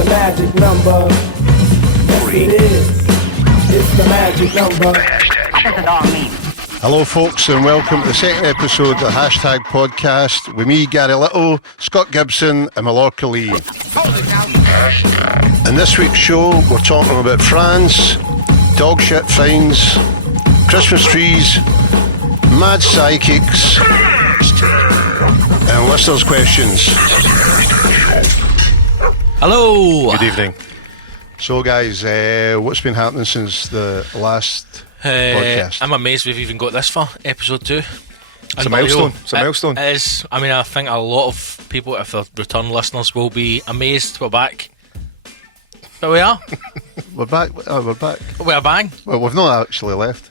a magic number. Yes, it is. It's the magic number. What does it all mean? Hello folks and welcome to the second episode of the HashTag podcast with me, Gary Little, Scott Gibson and Mallorca Lee. In this week's show we're talking about France, dog shit fines, Christmas trees, mad psychics and listeners' questions. Hello. Good evening. So guys, what's been happening since the last podcast? I'm amazed we've even got this far, episode 2. It's a milestone. It's a milestone. It is. I mean, I think a lot of people, if they're return listeners, will be amazed we're back. But we are. We're back. We're back. We're bang. Well, we've not actually left.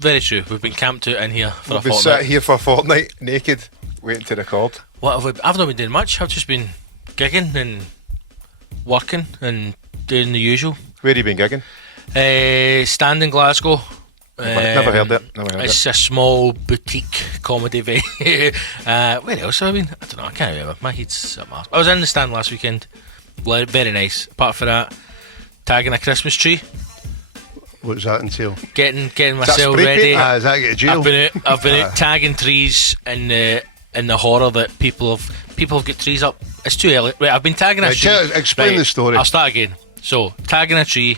Very true. We've been camped out in here for We've a been fortnight. sat here for a fortnight, naked, waiting to record. What have we? I've not been doing much. I've just been gigging and working and doing the usual. Where have you been gigging? Stand in Glasgow. Never heard it. Never heard It's it. a small boutique comedy venue. Where else have I been? I don't know. I can't remember. My head's up my arse. I was in the stand last weekend. Very nice. Apart from that, tagging a Christmas tree, What does that entail? getting that myself spray ready. paint? Is that get to jail? I've been out tagging trees in the horror that people have got trees up. It's too early. Right, I've been tagging a Right, tree. explain the story. I'll start again. So, tagging a tree.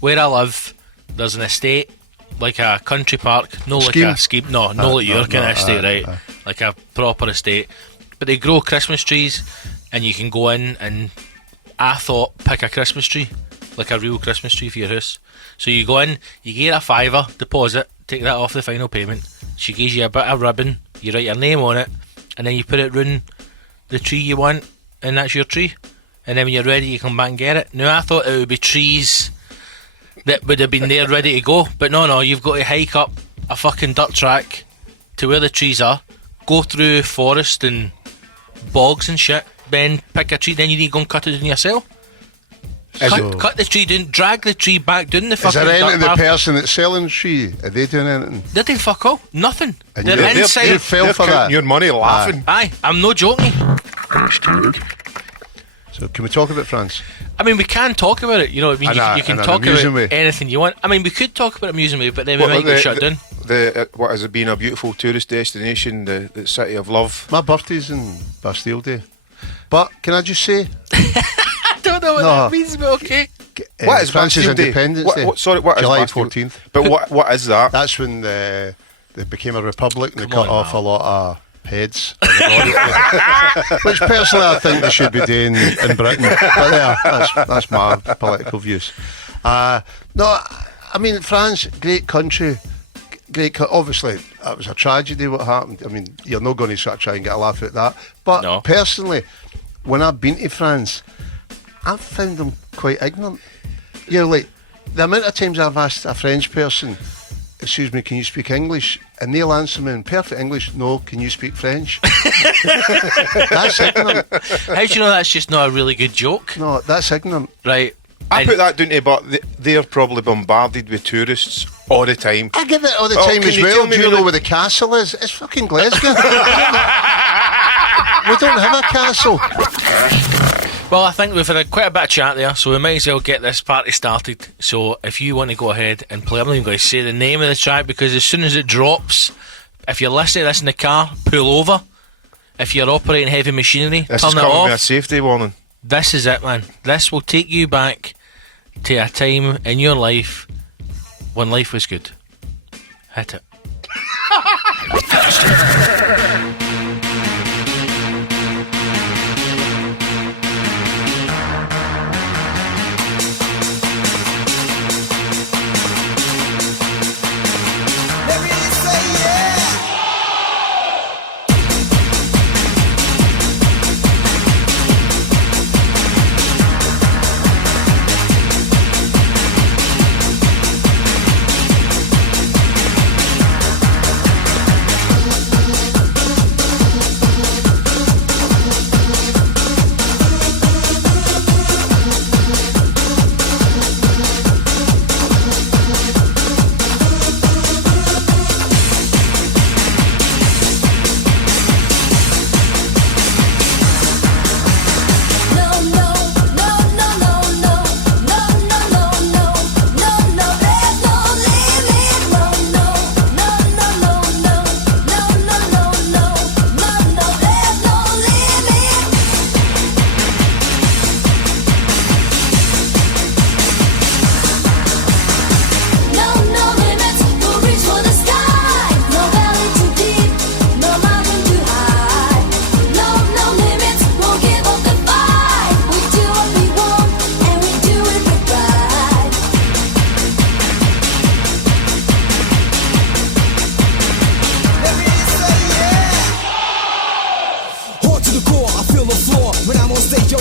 Where I live, there's an estate, like a country park. No, like Scheme? a scheme. No, like your kind of estate, right? Like a proper estate. But they grow Christmas trees, and you can go in and, I thought, pick a Christmas tree. Like a real Christmas tree for your house. So you go in, you get a £5 deposit, take that off the final payment. She gives you a bit of ribbon, you write your name on it, and then you put it round the tree you want, and that's your tree. And then when you're ready, you come back and get it. Now, I thought it would be trees that would have been there ready to go, but no, you've got to hike up a fucking dirt track to where the trees are, go through forest and bogs and shit, then pick a tree, then you need to go and cut it down yourself. Cut the tree down, drag the tree back down the Is fucking there anything dirt the path. person that's selling the tree? Are they doing anything? They didn't fuck all, nothing. And They're you- inside. you fell They're for counting that. your money, laughing. Aye, I'm no joking. So can we talk about France? I mean, we can talk about it. You know what I mean? You can in an talk amusing about way. anything you want. I mean, we could talk about it amusingly, but then we What, might get shut down. What has it been? A beautiful tourist destination, the city of love. My birthday's in Bastille Day. But can I just say, I don't know what No. that means, but okay. What is France's Bastille Day? Independence Day? Sorry, what is July Bastille? 14th. But what is that? That's when they became a republic and they Come cut on off now. a lot of heads. Which personally I think they should be doing in Britain. But there, that's my political views. No, I mean, France, great country. Obviously, it was a tragedy what happened. I mean, you're not going to sort of try and get a laugh at that. But No. personally, when I've been to France, I've found them quite ignorant. You know, like, the amount of times I've asked a French person, excuse me, can you speak English? And they'll answer me in perfect English, no, can you speak French? That's ignorant. How do you know that's just not a really good joke? No, that's ignorant. Right. I And- put that down to, but they're probably bombarded with tourists all the time. I get that all the Oh, time can as you well. tell me Do you where know the- where the castle is? It's fucking Glasgow. We don't have a castle. Well, I think we've had quite a bit of chat there, so we might as well get this party started. So if you want to go ahead and play, I'm not even going to say the name of the track because as soon as it drops, if you're listening to this in the car, pull over. If you're operating heavy machinery, This turn is it coming with a off. safety warning. This is it, man. This will take you back to a time in your life when life was good. Hit it.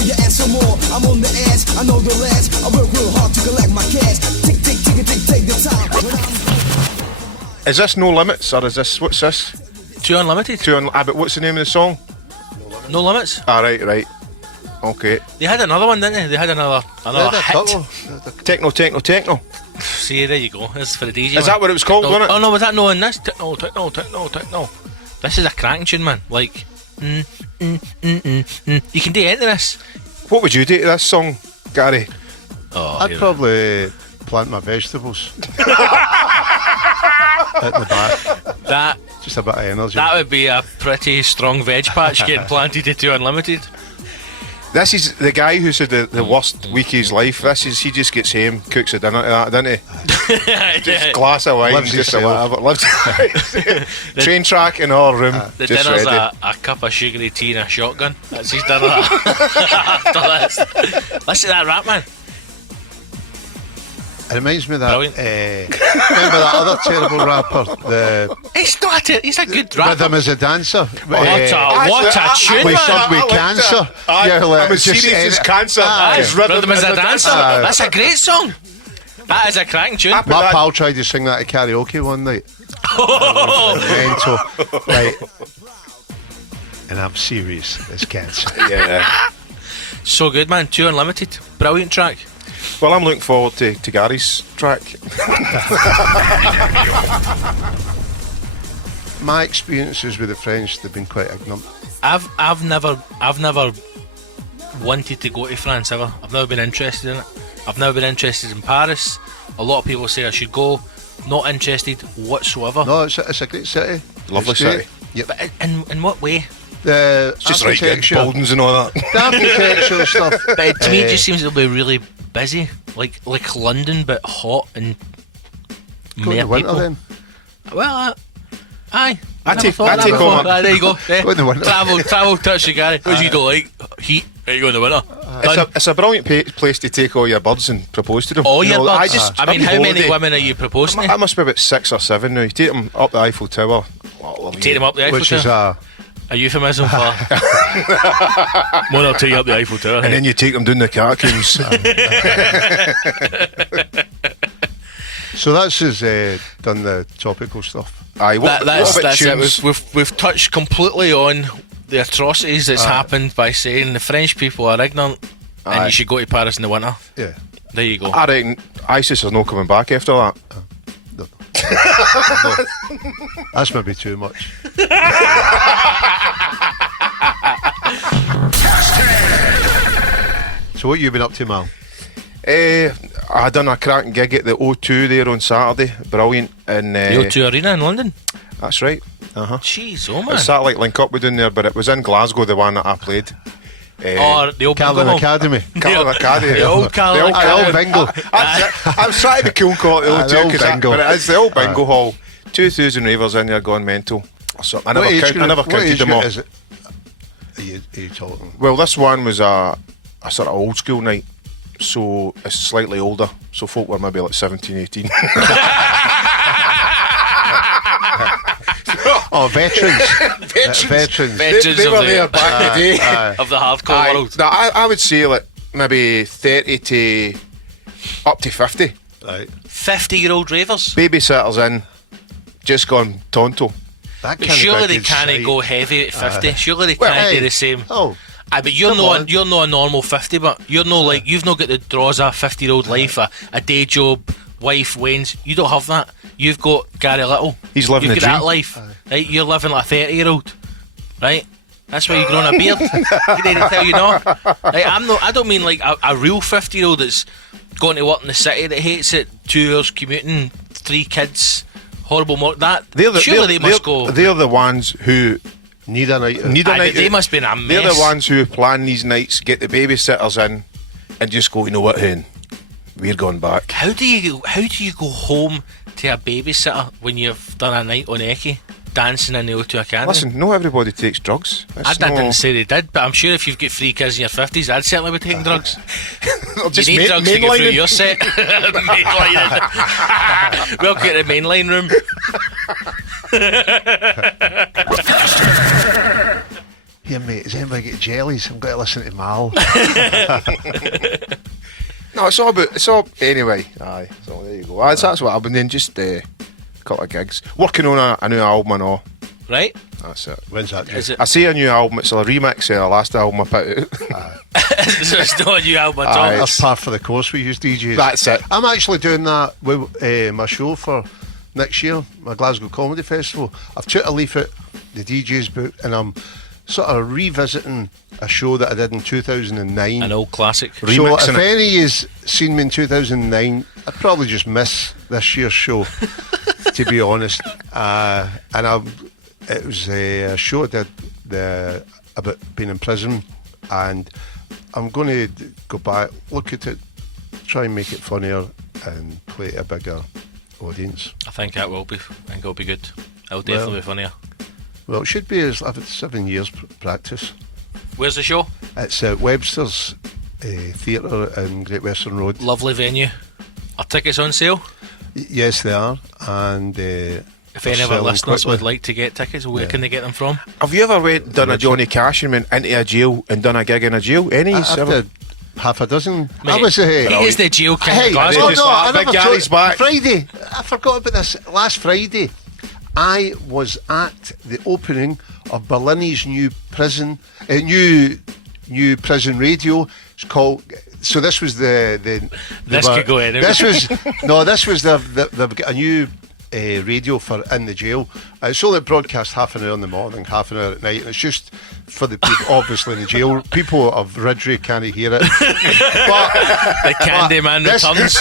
you and some more. I'm on the edge, I know the last. I work real hard to collect my cash. Tick, tick, tick, tick, take the time. When I'm Is this No Limits, or is this, what's this? Two Unlimited. But what's the name of the song? No Limits. Ah, right. Okay. They had another one, didn't they? They had another hit. Techno. See, there you go. This is for the DJ. Is that what it was called, no, wasn't it? Oh no, was that no in this? Techno. This is a cracking tune, man. Like, You can do into this. What would you do to this song, Gary? Oh, I'd probably plant my vegetables at the back. that Just a bit of energy. that would be a pretty strong veg patch getting planted into Unlimited. This is the guy who said the worst week of his life. He just gets home, cooks a dinner to that, doesn't he? Just glass of wine, Lives just a himself. whatever. Train track in our room, The just dinner's ready. a cup of sugary tea and a shotgun. That's his dinner after this. Listen to that rap, man. It reminds me of that. Brilliant. Remember that other terrible rapper? The He's a good rapper. Rhythm as a dancer. What a tune, we man. sung with cancer. Yeah, like, I'm as just serious as cancer. Aye. As Rhythm as a dancer. Aye. That's a great song. That is a cracking tune. My pal tried to sing that at karaoke one night. Mental. Right. And I'm serious as cancer. Yeah. So good, man. Two Unlimited. Brilliant track. Well, I'm looking forward to Gary's track. My experiences with the French, they've been quite ignorant. I've never wanted to go to France ever. I've never been interested in it. I've never been interested in Paris. A lot of people say I should go. Not interested whatsoever. No, it's a great city. Lovely It's great. city. Yep. But in what way? The It's just right, getting architecture, buildings and all that. the architecture stuff. But to me, it just seems it'll be really busy, like London, but hot and Go in the more winter people. then. Well, aye. I Never take thought of that all before. my- Aye, there you go. Go in the winter. Travel, touch the Gary. What you don't like? Heat. There you go in the winter. Done. It's a brilliant place to take all your birds and propose to them. All You your know, birds. I mean, how many women are you proposing I to? must be about 6 or 7 now. You take them up the Eiffel Tower. Take them up the Eiffel Which Tower. is A euphemism for one or two up the Eiffel Tower. And then you take them down the catacombs. so that's his done the topical stuff. Aye, what That's about it. tunes? We've touched completely on the atrocities that's happened by saying the French people are ignorant and Aye. you should go to Paris in the winter. Yeah. There you go. I reckon ISIS is not coming back after that. No. That's maybe too much. So what you been up to, Mal? I done a cracking gig at the O2 there on Saturday. Brilliant. And The O2 Arena in London. that's right. Jeez, oh man. A satellite link up with down there, but it was in Glasgow, the one that I played. Or the old Calvin bingo hall. Academy. Calvin Academy. The old Calvin The old Aye, old Academy. bingo. I was trying to be cool and call it the Aye, O2, the old 'cause bingo. but it is the old bingo hall. 2,000 ravers in there going mental. So I never, I never counted them all. Is it? Are you talking? Well, this one was a sort of old school night, so it's slightly older. So folk were maybe like 17, 18. Oh, veterans. Veterans. Veterans they of were the- there back in the day. Of the hardcore world. No, I would say like maybe 30 to up to 50. Right. 50-year-old ravers. Babysitters in, just gone tonto. That But can't surely be a they good can't sight. go heavy at 50. Surely they Well, can't hey. do the same. Oh, Aye, but you're Come not on. you're not a normal 50, but you're no like you've not got the draws of a 50-year-old life, a day job, wife, Wayne's. You don't have that. You've got Gary Little. He's living You've the got that dream. life, right? You're living like a 30-year-old, right? That's why you're growing a beard. You need to tell you no. Right, I don't mean like a real 50-year-old that's going to work in the city that hates it. 2 hours commuting, 3 kids, horrible. Surely they must go. They're the ones who need a night. need a Aye, night. but they out. must be in a mess. They're the ones who plan these nights, get the babysitters in, and just go. You know what, hen? We're going back. How do you go home to a babysitter when you've done a night on Eki dancing in the O2 Academy? Listen, not everybody takes drugs. I didn't say they did, but I'm sure if you've got 3 kids in your 50s, I'd certainly be taking drugs. Just You need drugs to get through mainlining. your set. Mainlining. We'll get the mainline room. Yeah, stadium, mate. Has anybody got jellies? I'm going to listen to Mal. No, it's all anyway. Aye, so there you go. That's what I've been doing. Just a couple of gigs, working on a new album and all. Right? That's it. When's that due? Is it? I say a new album. It's a remix of the last album I put out. So it's not a new album at all. Aye. That's par for the course we use DJs. That's it. I'm actually doing that with my show for next year, my Glasgow Comedy Festival. I've took a leaf out the DJ's book and I'm sort of revisiting a show that I did in 2009. An old classic. So Remixing if it. any has seen me in 2009, I'd probably just miss this year's show, to be honest. It was a show I did about being in prison, and I'm going to go back, look at it, try and make it funnier, and play to a bigger audience. I think that will be. I think it'll be good. It'll definitely be funnier. Well, it should be. I've had 7 years practice. Where's the show? It's at Webster's Theatre in Great Western Road. Lovely venue. Are tickets on sale? Yes, they are, and If any of our listeners would like to get tickets, where can they get them from? Have you ever done a Johnny Cash and went into a jail and done a gig in a jail? Any? I've did half a dozen. Mate, I was he is the jail king Hey, of Glasgow. oh Just no, like I Big never Gary's told- back. Friday, I forgot about this. Last Friday, I was at the opening of Berlin's new prison radio. It's called. So this was the This could go anywhere. This was they've got a new radio for in the jail. It's only broadcast half an hour in the morning, half an hour at night, and it's just for the people obviously in the jail. People of Ridgely can't hear it. The Candyman returns.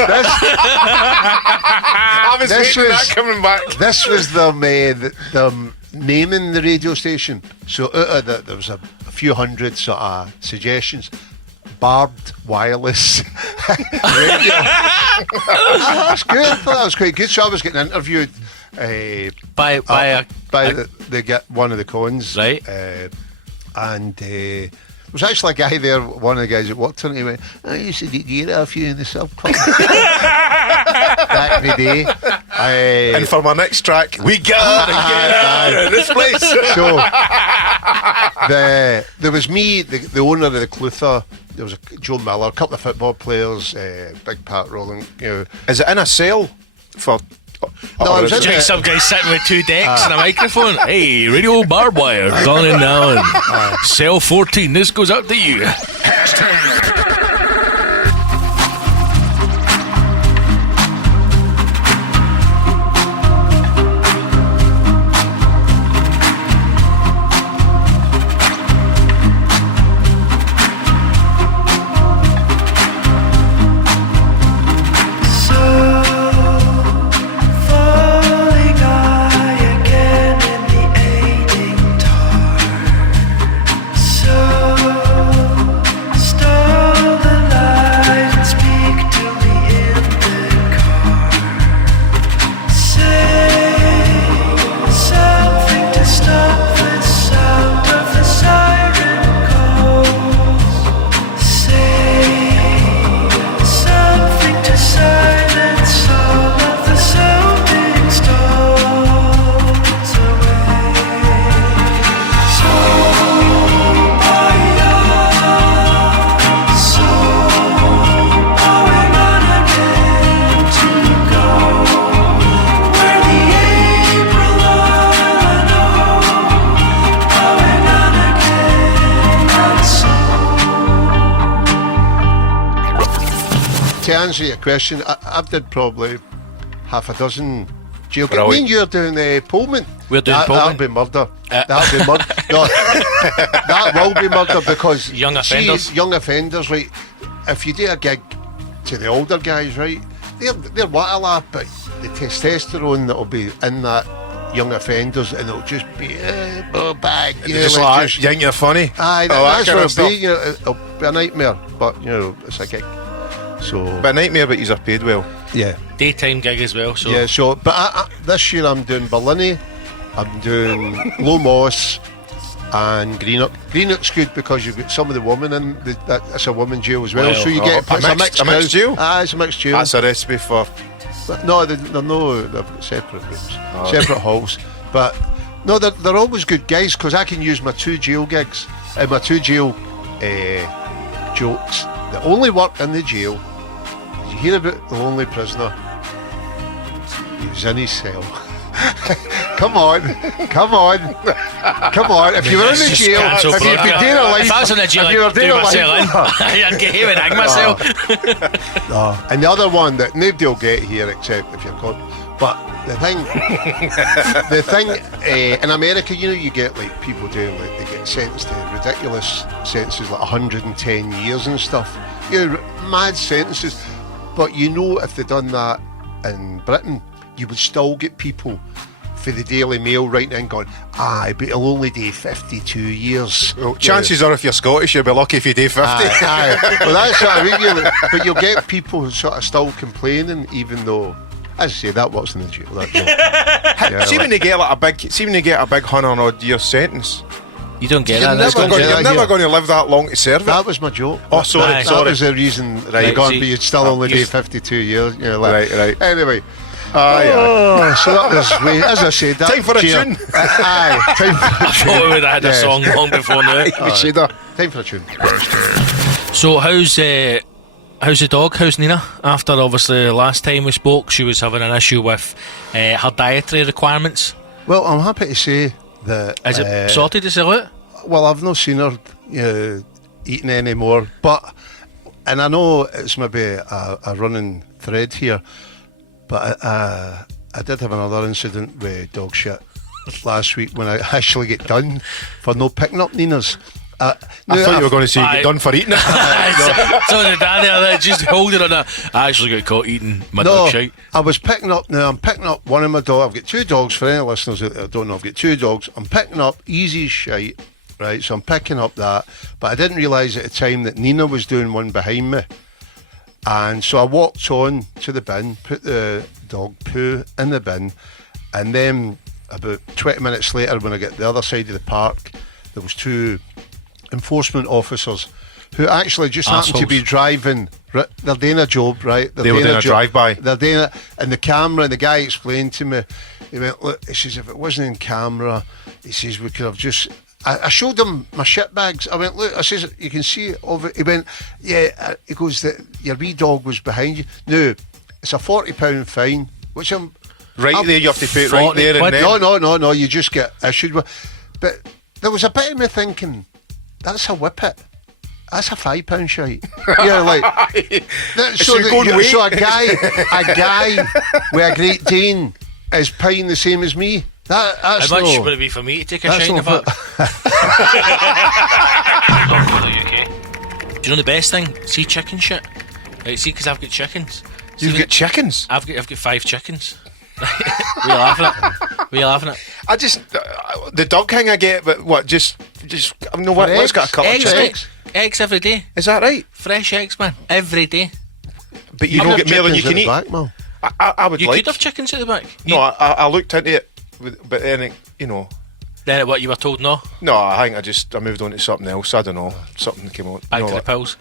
I was This waiting was- that coming back. This was them naming the radio station. So out of there was a few hundred sort of suggestions. Barbed wireless radio. That's good. I thought that was quite good. So I was getting interviewed by one of the cons, Right. and there was actually a guy there. One of the guys that worked on it. He went, "I used to get a few in the sub club back in the day." And for my next track, we gotta get out of this place. So there was me, the owner of the Clutha. There was Joe Miller, a couple of football players, Big Pat Rolling. You know, Is it in a cell? For No, I was in Just some guy sitting with two decks and a microphone. Hey, radio barbed wire, calling now. Cell 14, this goes out to you. to answer your question, I've did probably half a dozen jail gigs. Brilliant. Me and you're doing Pullman. We're doing That'll Pullman. be murder. That'll be murder. No, that will be murder because Young offenders. young offenders, right? If you do a gig to the older guys, right? They're what a lap, but the testosterone that'll be in that young offenders, and it'll just be bag. You know, Just like like, just- you think you're funny? Aye, Oh, that that's kind what of it'll be. stuff. You know, it'll be a nightmare, but you know, it's a gig. So But a nightmare, but you're paid well. yeah, Daytime gig as well, so yeah. So, but this year I'm doing Berlin, I'm doing Low Moss, and Greenock. Greenock's good because you've got some of the women in. That's a woman jail as well. Well, so you oh, get a mixed crowd. jail? Ah, it's a mixed jail. That's a recipe for. No, they've got separate rooms, separate halls. But No, they're always good guys because I can use my 2 jail gigs and my 2 jail jokes that only work in the jail. You hear about the lonely prisoner? He was in his cell. Come on. If you were in the jail, if you'd been doing a life, if I was in the jail, if you were I'd do doing a myself in. life, I'd get him and hang myself. And the other one that nobody will get here except if you're caught. But the thing in America, you know, you get like people doing like they get sentenced to ridiculous sentences like 110 years and stuff. You know, mad sentences. But you know, if they'd done that in Britain, you would still get people for the Daily Mail writing in going, but he'll only do 52 years. Well, chances are if you're Scottish, you'll be lucky if you do 50. Well, that's what I mean. But you'll get people sort of still complaining, even though, as I say, that works in the jail. See when they get like a big 100-odd year sentence. You don't get You're that. never going to live that long to serve it. That was my joke. Oh, sorry. That was the reason you're going, but you'd still only do Yes. 52 years. You know, like, Right. Anyway. Yeah. So that was as I said. That Time for a cheer- tune. Aye, time for a I thought we would have had a Yes. song long before now. We should have. Time for a tune. So how's the dog? How's Nina? After obviously last time we spoke, she was having an issue with her dietary requirements. Well, I'm happy to say that. Is it sorted? Is it out? Well, I've not seen her eating anymore, and I know it's maybe a running thread here, but I did have another incident with dog shit last week when I actually get done for no picking up Nina's. I thought you were going to say you get done for eating it. So the dad there just holding on that. I actually got caught eating my dog shite. I'm picking up one of my dogs. I've got 2 dogs. For any listeners that don't know, I've got 2 dogs. I'm picking up Easy's shite, right? So I'm picking up that, but I didn't realise at the time that Nina was doing one behind me. And so I walked on to the bin, put the dog poo in the bin, and then about 20 minutes later, when I get to the other side of the park, there was 2 enforcement officers who actually just happened to be driving. They're doing a job, right? They were doing a drive-by. They're doing it, and the camera, and the guy explained to me, he went, look, he says, if it wasn't in camera, he says, we could have just... I showed him my shit bags. I went, look, I says, you can see of it. He went, yeah, he goes, your wee dog was behind you. No, it's a £40 fine, which I'm... Right there, you have to put right there and then. No, you just get issued with... But there was a bit of me thinking, that's a whippet. That's a £5 shite. Yeah, like... so a guy with a Great Dane is paying the same as me. That's How much no, would it be for me to take a that's shite in the not park? Do you know the best thing? See chicken shit. Right, see, because I've got chickens. You've got chickens? I've got 5 chickens. What are you laughing at? What are you laughing at? I just... the dog thing I get, but what, just I mean, what's got a couple of Eggs, chickens? mate. Eggs every day. Is that right? Fresh eggs, man. Every day. But you don't get more than you can eat. Back, Mal. I would You like... could have chickens at the back. No, I looked into it, but then, you know... Then what you were told, no? No, I think I moved on to something else. I don't know. Something came on. Back no, to the pills.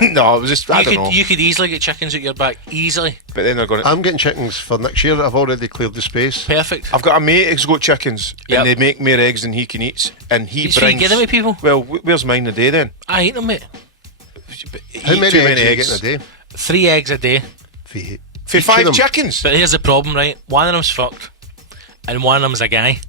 No, it was just... I don't know. You could easily get chickens at your back. Easily. But then they're going to... I'm getting chickens for next year. I've already cleared the space. Perfect. I've got a mate who's got chickens, Yep. and they make more eggs than he can eat, and he So brings... you give them to people? Well, where's mine a day then? I eat them, mate. How Eat many too eggs many do you eggs. get in a day? 3 eggs a day. For Each of 5 them. chickens? But here's the problem, right? One of them's fucked, and one of them's a guy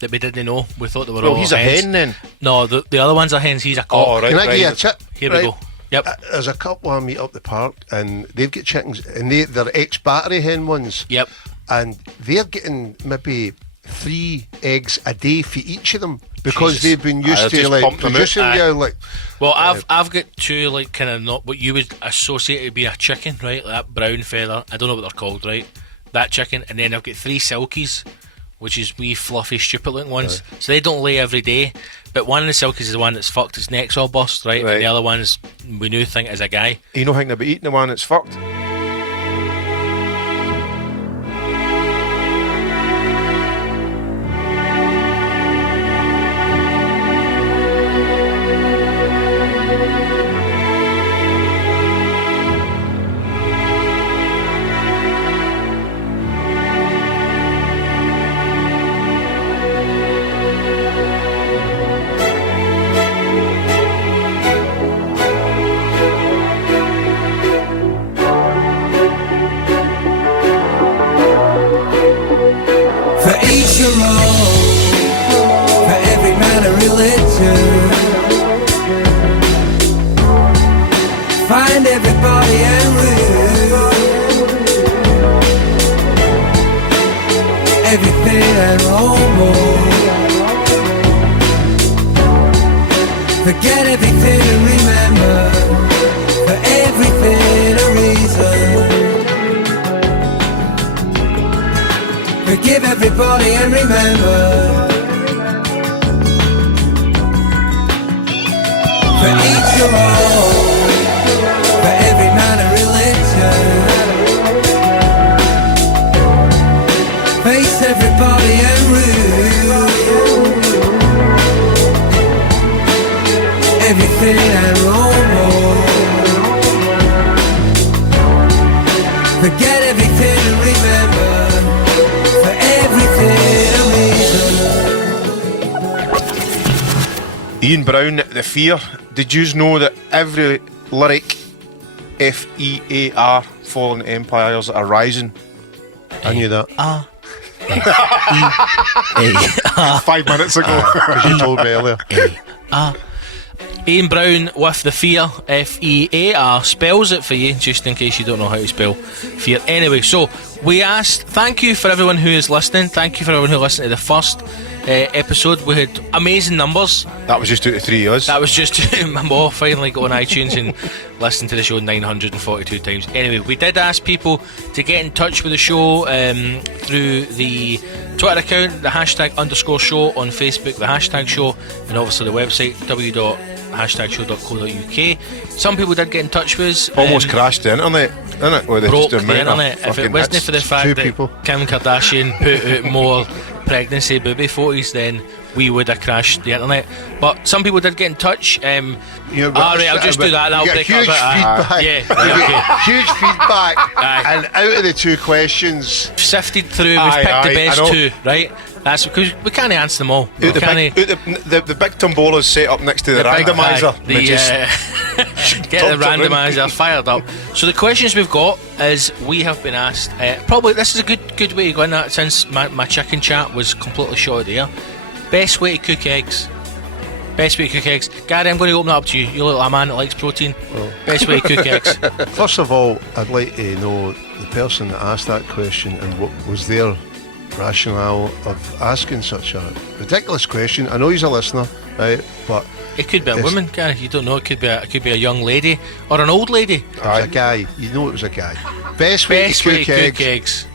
that we didn't know. We thought they were all Well, he's a hens. hen then. No, the other one's a hen. He's a cock. Oh, right, Can I give you a right. tip? Here Right. we go. Yep. There's a couple I meet up the park, and they've got chickens, and they're ex-battery hen ones. Yep. And they're getting maybe 3 eggs a day for each of them because Jesus. they've been used They're to just like pumping them out. producing. Aye. Yeah, like Well, I've got 2 like kind of not what you would associate with being a chicken, right? Like that brown feather. I don't know what they're called, right? That chicken, and then I've got 3 silkies, which is wee fluffy stupid looking ones. So they don't lay every day. But one of the silkies is the one that's fucked. Its neck's all bust, right? Right. And the other one's we knew think is a guy. You know thinking about eating the one that's fucked? each your own, for every man a religion. Find everybody and rule everything and more. Forget everything and remember, for everything a reason. Forgive everybody and remember, for each your own, for every man a religion. Face everybody and rule everything and more. Forget everything and remember, for everything a reason. Ian Brown, The Fear. Did you know that every lyric FEAR, fallen empires are rising? I knew that. 5 minutes ago. Because you told me earlier. Ian Brown with The Fear, FEAR, spells it for you, just in case you don't know how to spell fear. Anyway, so we asked, thank you for everyone who is listening, thank you for everyone who listened to the first episode. We had amazing numbers. That was just out of 3 years. That was just my mom finally got on iTunes and listened to the show 942 times. Anyway, we did ask people to get in touch with the show through the Twitter account, the #_show, on Facebook, the #show, and obviously the website www.hashtagshow.co.uk. Some people did get in touch with us. Almost crashed the internet, didn't it? With Broke just the internet. If it fucking wasn't hits. for the fact Two that people. Kim Kardashian put out more pregnancy booby photos, then we would have crashed the internet. But some people did get in touch. Alright, I'll just do that. That'll You break get huge up. feedback. Yeah, You right, get huge feedback. Aye. And out of the two questions, Sifted through, we've Aye, picked the aye, best I know. two, right? That's because we can't answer them all. We Out the, can't. big, out the big tombola's set up next to the, randomiser. The, We just get the dumped it round. randomiser fired up. So the questions we've got is we have been asked. Probably this is a good way to go in that, since my chicken chat was completely shot out there. Best way to cook eggs. Best way to cook eggs. Gary, I'm going to open it up to you. You look like a man that likes protein. Best way to cook eggs. first of all, I'd like to know the person that asked that question and what was their rationale of asking such a ridiculous question. I know he's a listener, right? But It could be a Yes. woman, Gary. You don't know. It could be a young lady or an old lady. it was a guy. You know it was a guy. Best way Best to way cook to eggs. cook eggs.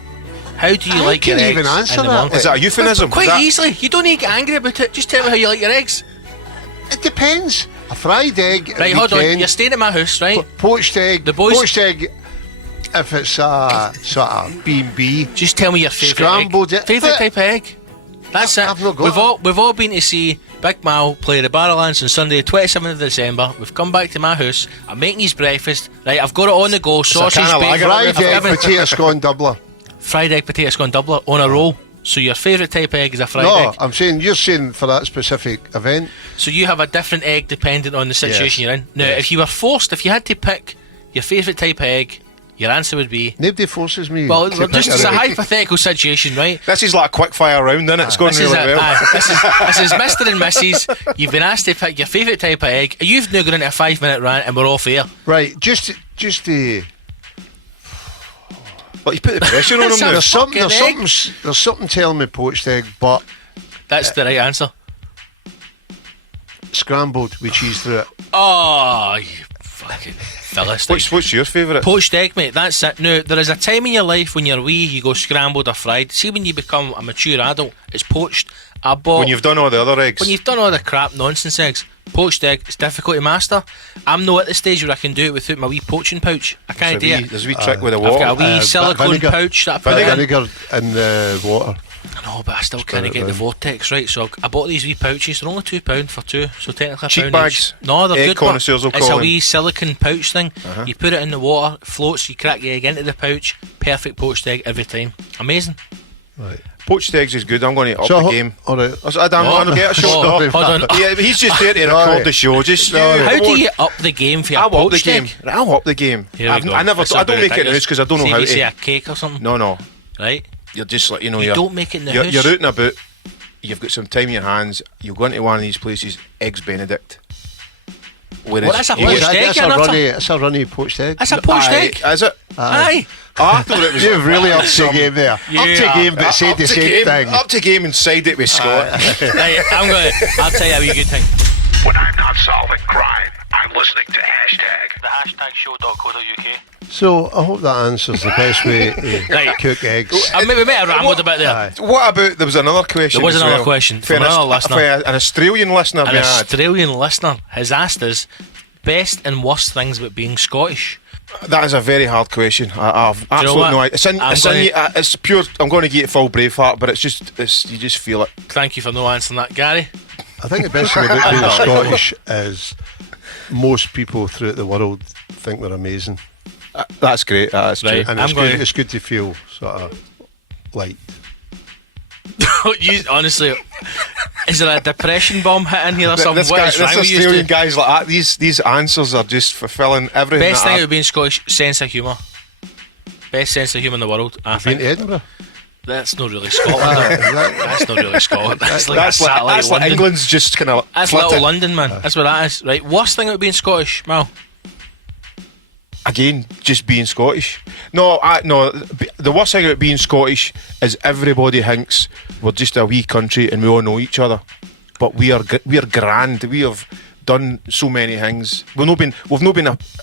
How do you I like your can't eggs? even answer in the that. morning? Is that a euphemism? Quite Is that- easily. You don't need to get angry about it. Just tell me how you like your eggs. It depends. A fried egg. at Right, hold on. weekend, You're staying at my house, right? Poached egg. The boys- Poached egg. If it's a sort of B&B. Just tell me your favourite Scrambled egg. it. Favourite But- type of egg. That's it. I've not got We've all been to see Big Mal play the Barrowlands on Sunday, 27th of December. We've come back to my house. I'm making his breakfast. Right, I've got it on the go. Sausage, kind of bacon, lager, Fried I've egg, given- potato scone doubler. fried egg, potato scone doubler on a roll. So your favourite type of egg is a fried No, egg. I'm saying you're saying for that specific event. So you have a different egg depending on the situation Yes. you're in. Now, Yes. if you were forced, if you had to pick your favourite type of egg, your answer would be... Nobody forces me. Well, to just pick it's a egg. hypothetical situation, right? This is like a quick fire round, isn't it? It's going This really is, well. this is Mr. and Mrs. You've been asked to pick your favourite type of egg. You've now gone into a 5-minute rant and we're off air. Right, just to But you put the pressure on him now. there's fucking egg. there's something telling me poached egg, but That's the right answer. scrambled with cheese through it. Oh, you fucking Philistine. What's your favourite? Poached egg, mate, that's it. Now, there is a time in your life when you're wee, you go scrambled or fried. See, when you become a mature adult, it's poached. I bought... When you've done all the other eggs. When you've done all the crap nonsense eggs, poached egg, it's difficult to master. I'm not at the stage where I can do it without my wee poaching pouch. I can't do it. There's a wee trick with the I've got a water. wee silicone vinegar. pouch that I put in. Vinegar in the water. I know, but I still Spread can't it get the round. vortex right. So I bought these wee pouches. They're only £2 for two, so technically Cheap £1 bags? each. No, they're Egg good. But connoisseurs will it's call a in. wee silicone pouch thing. You put it in the water, it floats. You crack the egg into the pouch. Perfect poached egg every time. Amazing. Right. Poached eggs is good. I'm going to up So, the game. all right. I don't get a shot. Oh, hold on. Yeah, but he's just there to record Sorry. the show. Just How do you up the game for your I'll up the poached game. egg? I'll up the game. Here we go. I never. This is I a bit don't make it ridiculous. news because I don't know See how if you say to. a cake or something. No. Right. you're just like, you don't make it in the you're, house. you're out and about. You've got some time in your hands. You go into one of these places, eggs Benedict. Whereas Well, that's a you poached get- egg. That's a runny poached egg. That's a poached Aye, egg. Is it? Aye. Oh, I thought it was. You've really upped the game there. Yeah. Up to game, but said the same thing. Up to game and side it with Scott. Right, I'll tell you a wee good thing. When I'm not solving crime, I'm listening to HashTag. The hashtag show.co.uk. So I hope that answers the best way to Right. cook eggs. We may have rambled a bit there. Aye. What about? There was another question. There was as another well. question For from another listener. for an Australian listener. An we had. Australian listener has asked us best and worst things about being Scottish. That is a very hard question. I've you know absolutely what? no idea. It's pure. I'm going to get it full Braveheart, but you just feel it. Thank you for no answering that, Gary. I think the best thing about being Scottish is most people throughout the world think we're amazing. That's great. That's Right. true. And it's good to feel sort of like. You honestly, is there a depression bomb hitting here or something? This What is wrong with you Australian two? guys like that. These answers are just fulfilling everything. Best that thing I- about being Scottish, sense of humour. Best sense of humour in the world, I Been think. to Edinburgh? That's not really Scotland. That's not really Scotland. That's like a satellite that's like London. England's just kind of. That's little London, man. That's what that is. Right, worst thing about being Scottish, Mal. Again, just being Scottish. No. The worst thing about being Scottish is everybody thinks we're just a wee country and we all know each other, but we are grand. We have done so many things. We've not been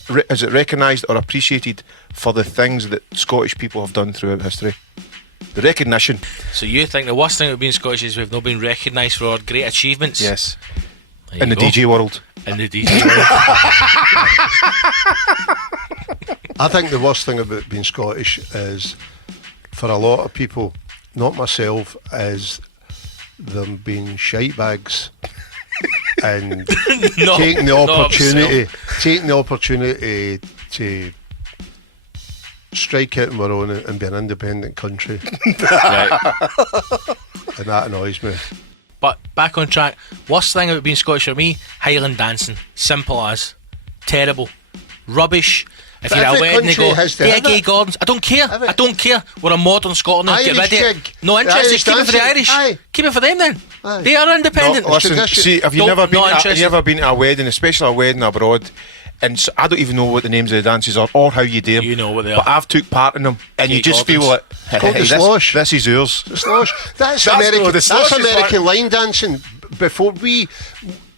recognised or appreciated for the things that Scottish people have done throughout history. The recognition. So you think the worst thing about being Scottish is we've not been recognised for our great achievements? Yes. There In you the go. DJ world. In the DJ world. I think the worst thing about being Scottish is, for a lot of people, not myself, is them being shite bags and No, taking the not opportunity to strike out on our own and be an independent country, Right. and that annoys me. But back on track. Worst thing about being Scottish for me, Highland dancing. Simple as. Terrible. Rubbish. If But you're at a every wedding, they country go, has to "Hey, have gay it." Gordons." I don't care. Have it. I don't care. We're a modern Scotland now. Get Irish rid of it. jig. No interested. Irish Keep it for the dancing. Irish. Aye. Keep it for them then. Aye. They are independent. No, listen, tradition. see, have you Nope, never been? not Have interested. you ever been to a wedding, especially a wedding abroad? And I don't even know what the names of the dances are or how you do them. You know what they But are. I've took part in them, and Kate you just Gordon's. feel like called the this, slosh. this is yours. The slosh. That's That's American. no, the slosh That's is American line dancing. Before we,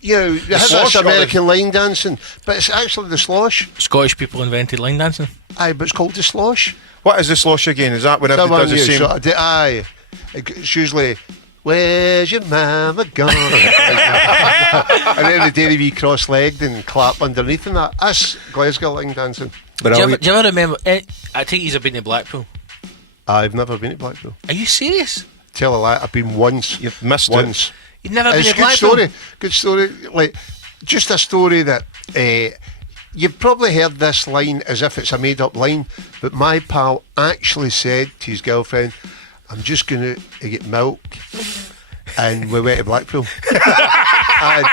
you have slosh this or the- American line dancing, but it's actually the slosh. Scottish people invented line dancing. Aye, but it's called the slosh. What is the slosh again? Is that when everybody Someone does the you same? sort of aye. It's usually, where's your mama gone? And then the day we cross-legged and clap underneath and that. That's Glasgow line dancing. But Do you, I'll- ever, do you ever remember? I think he's been to Blackpool. I've never been to Blackpool. Are you serious? Tell a lie, I've been once. You've missed it. once. You've never been It's to a good Blackpool? story. Good story. Like, just a story that you've probably heard this line as if it's a made-up line, but my pal actually said to his girlfriend, "I'm just going to get milk," and we went to Blackpool. And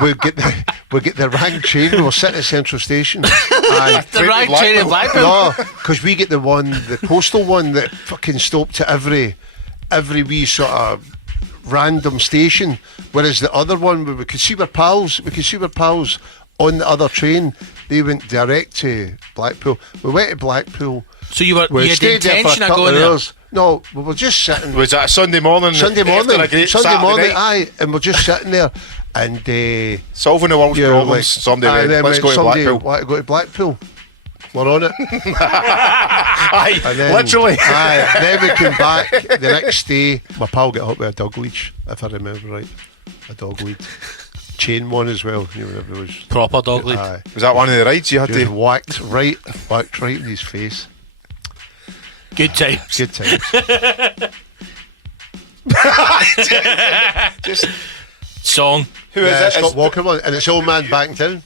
we get the rank train. We were sitting at Central Station. And The right train in Blackpool. no, because we get the postal one that fucking stopped at every wee sort of random station, whereas the other one we could see we're pals. We could see we're pals on the other train. They went direct to Blackpool. We went to Blackpool. So you had the stayed there for a intention of couple going of there? hours. No, we were just sitting. Was that a Sunday morning? Sunday morning, After a great Sunday Saturday morning, night? aye, and we're just sitting there, and Solving the world's you know, problems. like, Someday, aye, then let's when go to somebody Blackpool. want to go to Blackpool. We're on it. Aye, And then, literally. Aye, then we came back the next day. My pal got hit with a dog leash, if I remember right. A dog lead. Chain one as well. You know, it was. Proper dog lead. Aye. Was that one of the rides you had Just to? whacked right in his face. Good times. Good times. Just Song. who is Yeah, it? Scot Walker one, and it's Old Man Back in Town.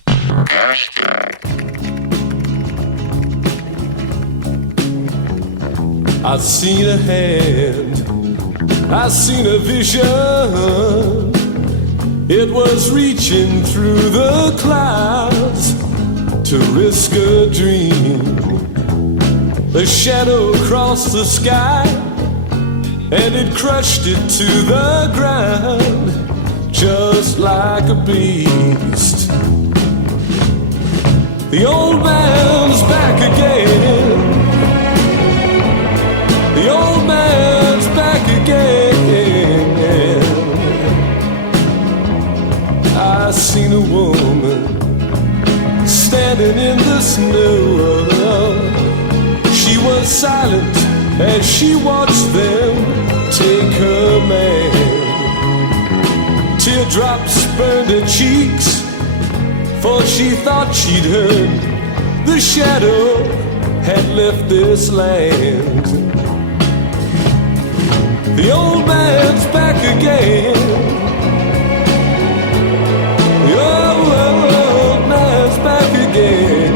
I seen a hand, I seen a vision. It was reaching through the clouds to risk a dream. a shadow across the sky, and it crushed it to the ground, just like a beast. The old man's back again. The old man's back again. I seen a woman standing in the snow. She was silent as she watched them take her man. Teardrops burned her cheeks, for she thought she'd heard the shadow had left this land. The old man's back again. The old man's back again.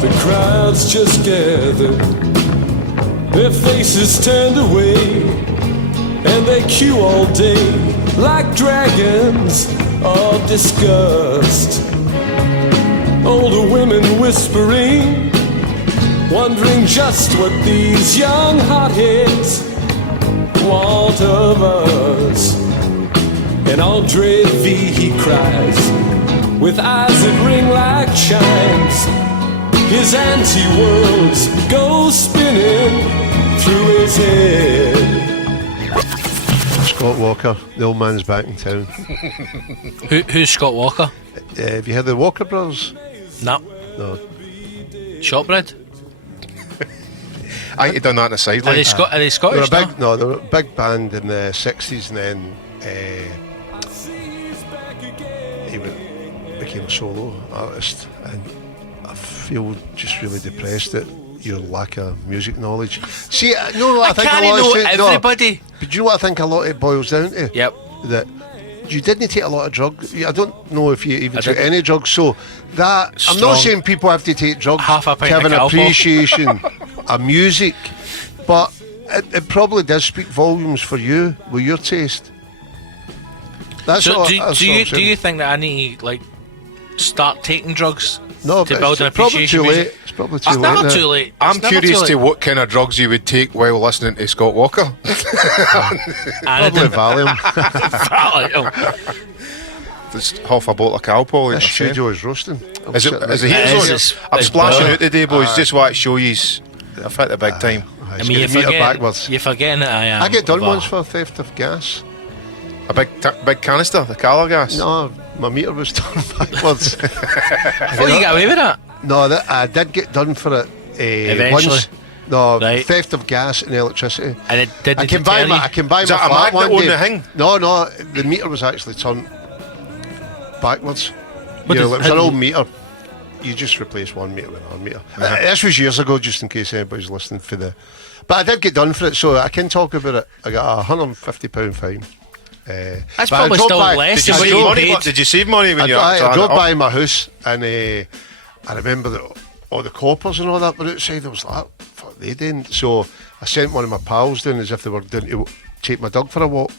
The crowds just gathered, their faces turned away, and they queue all day like dragons of disgust. Older women whispering, wondering just what these young hotheads want of us. And Andre V, he cries, with eyes that ring like chimes. His anti-worlds go spinning through his head. Scot Walker, the old man's back in town. Who's Scot Walker? Have you heard of the Walker Brothers? No. No. Shortbread? I think he done that on the Are sideline. they, are they They were Scottish? a big, no, they were a big band in the 60s, and then he became a solo artist, and I feel just really depressed at your lack of music knowledge. See, no, I think can't a lot know of shit, no, everybody. but do you know what I think a lot of it boils down to? Yep. That you didn't take a lot of drugs. I don't know if you even I took didn't. any drugs. So that I'm Strong. not saying people have to take drugs Half a to pint have of an Calpol. appreciation of music, but it probably does speak volumes for you with your taste. That's So all, do that's you all I'm do saying. you think that I need to like start taking drugs No, to but build an it's probably appreciation? too for late. music? It's probably too It's late. never now. too late. I'm It's never curious too to late. what kind of drugs you would take while listening to Scot Walker. Probably Anodine. Valium. Just half a bottle of Calpol. This you know what I'm saying? studio is roasting. Is it? Is the It heaters is, on? it's- I'm it's splashing boiling. out today, boys. Just want to show you. I've hit the big time. I mean, you're backwards. forgetting that I am. I get done of a- once for theft of gas. A big canister, the colour gas. No, my meter was turned backwards. Oh, you got away with that? No, I did get done for it Eventually. once. No, Right. theft of gas and electricity. And it did. I can buy my Is flat that a magnet one on day. the thing? No, the meter was actually turned backwards. What You know, does- it was how an do old you- meter. You just replace one meter with another meter. This was years ago, just in case anybody's listening for the. But I did get done for it, so I can talk about it. I got a £150 fine. That's but I probably drove still by- less Did you than what save you money? paid. Did you save money when you? I drove by my house, and I remember that all the coppers and all that were outside. I was like, fuck, they didn't. So I sent one of my pals down as if they were doing to take my dog for a walk,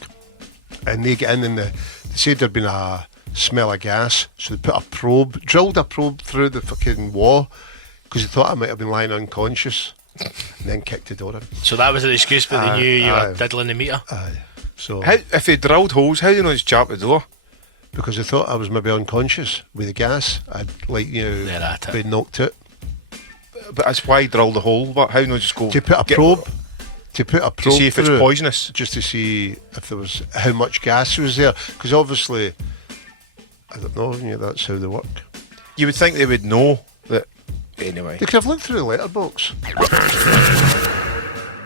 and they get in and they said there'd been a smell of gas, so they put a probe, drilled a probe through the fucking wall because they thought I might have been lying unconscious, and then kicked the door in. So that was an excuse, but they knew you aye. were diddling the meter. So How, if they drilled holes, how do you know it's chap the door? because they thought I was maybe unconscious with the gas, I'd They're at it. been knocked out. But that's why drill the hole. But how do you just go To put a get- probe. To put a to probe see if it's through it, poisonous? just to see if there was how much gas was there, because obviously I don't know. That's how they work. You would think they would know that. Anyway, They could have looked through the letterbox.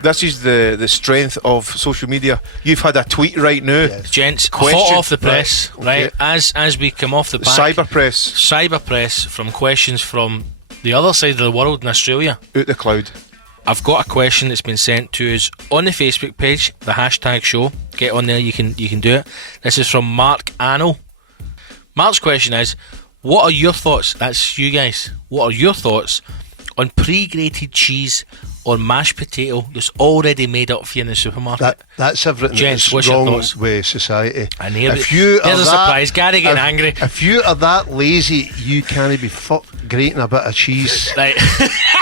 this is the strength of social media. You've had a tweet right now. Yes. Gents, Question. hot off the press, Right, right? As we come off the back, Cyber press cyber press from questions from the other side of the world in Australia. out the cloud. I've got a question that's been sent to us on the Facebook page, the hashtag show. Get on there, you can do it. This is from Mark Anno. Mark's question is, what are your thoughts? That's you guys. What are your thoughts on pre-grated cheese or mashed potato that's already made up for you in the supermarket? That's everything Gents, that's what's your wrong thoughts? with society. And here's are a surprise. Gary getting angry. If you are that lazy, you can't be grating a bit of cheese. Right.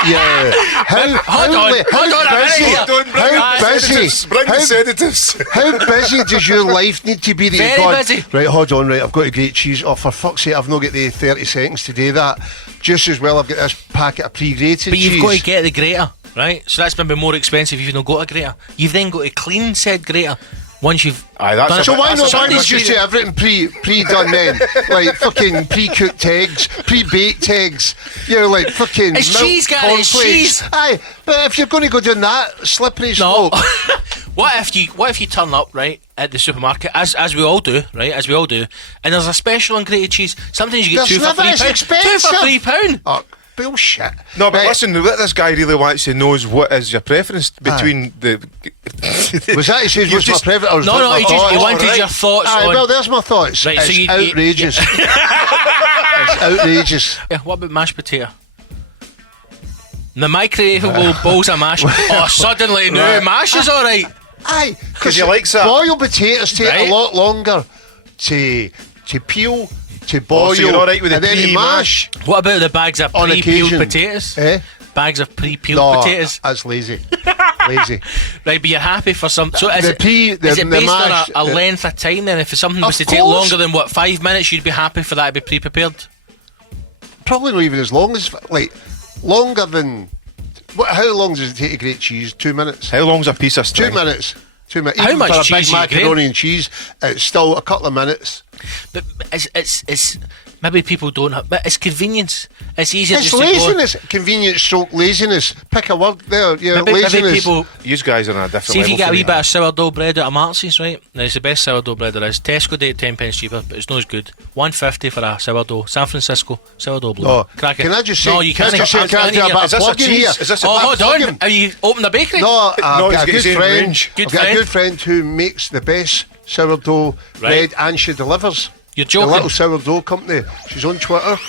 Yeah. Hold on a minute here. Bring the sedatives. How busy does your life need to be that Very you've gone, busy. right, hold on, right, I've got to grate cheese. Oh, for fuck's sake, I've not got the 30 seconds to do that. Just as well I've got this packet of pre-grated But cheese. you've got to get the grater, right? So that's maybe more expensive if you've not got a grater. You've then got to clean said grater once you've Aye, that's done a it. So why That's not Sunday's just do grater. everything pre-done then? Like fucking pre-cooked eggs, pre-baked eggs, you know, like fucking It's milk cheese, Gary, it's cornflakes. cheese. Aye, but if you're going to go doing that, slippery No. slope. What if you turn up, right, at the supermarket, as we all do, right, as we all do, and there's a special on grated cheese. Sometimes you get There's two for never- £3. it's 2 expensive. for £3. Oh, bullshit. No, but Right. listen, what this guy really wants to know is what is your preference between the. Was that he says You what's just- my preference? No, he wanted right. your thoughts Aye, on. well, there's my thoughts. Right, so It's you- outrageous. It's outrageous. Yeah, what about mashed potato? The microwavable balls of mash. Oh, suddenly no, Right. mash is all right. Aye, 'Cause he likes that. Boiled potatoes take Right. a lot longer to peel, to boil, Oh, so you're all right with the and then to pre-mash? What about the bags of On pre-peeled occasion. potatoes? Eh? Bags of pre-peeled No, potatoes. that's lazy. Lazy. Right, but you're happy for some. So is The it, pre- the- is it the based mash- on a length of time then? If something was to Of take course. longer than 5 minutes, you'd be happy for that to be pre-prepared? Probably not even as long as, like, longer than. How long does it take to grate cheese? 2 minutes. How long's a piece of string? 2 minutes. 2 minutes. How Even much for a cheese big do you grate? macaroni and cheese, it's still a couple of minutes. But it's maybe people don't have. But it's convenience. It's easier It's just to go. laziness. Convenience stroke laziness. Pick a word there. Yeah, Maybe laziness. people. You guys are on a different See if you level get a for wee me. bit of sourdough bread out of Marcy's, right? Now it's the best sourdough bread there is. Tesco do it 10 pence cheaper, but it's not as good. $1.50 for a sourdough. San Francisco sourdough blue. Oh, Cracking. can I just say? No, you can't. Can I just say? Can I do a bit Is of this a plugging here? cheese? Is this a Oh, bit hold plugging? on. Have you opened a bakery? No, No, I've he's got a got his good own friend. range. Good I've got a friend. good friend who makes the best sourdough bread, and she delivers. You're The joking. little sourdough company. She's on Twitter.